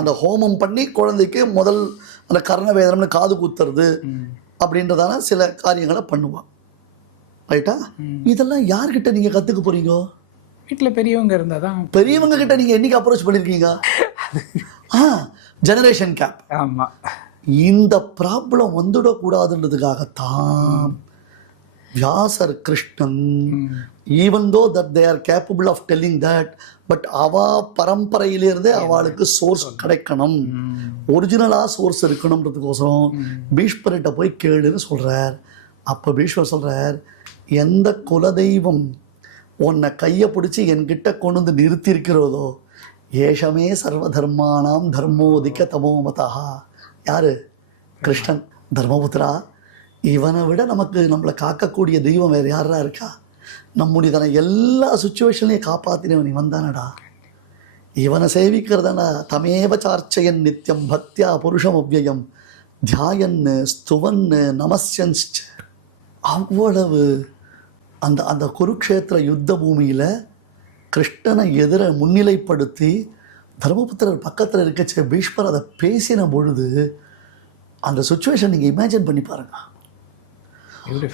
அந்த ஹோமம் பண்ணி குழந்தைக்கு முதல் அந்த கர்ண வேதனம்னு காது குத்துறது அப்படின்றதான சில காரியங்களை பண்ணுவான். ரைட்டா இதெல்லாம் யார்கிட்ட நீங்க கத்துக்க போறீங்க? வீட்டில் பெரியவங்க இருந்தால் தான் பெரியவங்க கிட்ட நீங்க என்னைக்கு அப்ரோச் பண்ணிருக்கீங்க? ஆ ஜெனரேஷன் கேப் ஆமாம் இந்த problem வந்துடக்கூடாதுன்றதுக்காகத்தான் Vyasar Krishnan even though that they are capable of telling that but அவ பரம்பரையிலிருந்தே அவளுக்கு சோர்ஸ் கிடைக்கணும் ஒரிஜினலா சோர்ஸ் இருக்கணுன்றதுக்கோசரம் பீஷ்மர்கிட்ட போய் கேளுன்னு சொல்றார் அப்ப பீஷ்மர் சொல்றார் எந்த குலதெய்வம் உன்னை கையை பிடிச்சி என்கிட்ட கொண்டு வந்து நிறுத்தி இருக்கிறதோ ஏஷமே சர்வ தர்மானாம் தர்மோதிக்க தமோமதா யாரு கிருஷ்ணன் தர்மபுத்திரா இவனை விட நமக்கு நம்மளை காக்கக்கூடிய தெய்வம் வேறு யாரா இருக்கா? நம்முடைய தன எல்லா சுச்சுவேஷன்லையும் காப்பாத்தினவன் இவன் தானடா இவனை சேவிக்கிறதனா தமேவ சார்ச்சையன் நித்தியம் பக்தியா புருஷம் அவ்யயம் தியாயன்னு ஸ்துவன்னு நமஸ்யன்ச்ச அவ்வளவு அந்த அந்த குருக்ஷேத்திர யுத்த பூமியில் கிருஷ்ணனை எதிர முன்னிலைப்படுத்தி தர்மபுத்திரர் பக்கத்தில் இருக்கச்ச பீஷ்மர் அதை பேசின பொழுது அந்த சுச்சுவேஷன் நீங்கள் இமேஜின் பண்ணி Beautiful.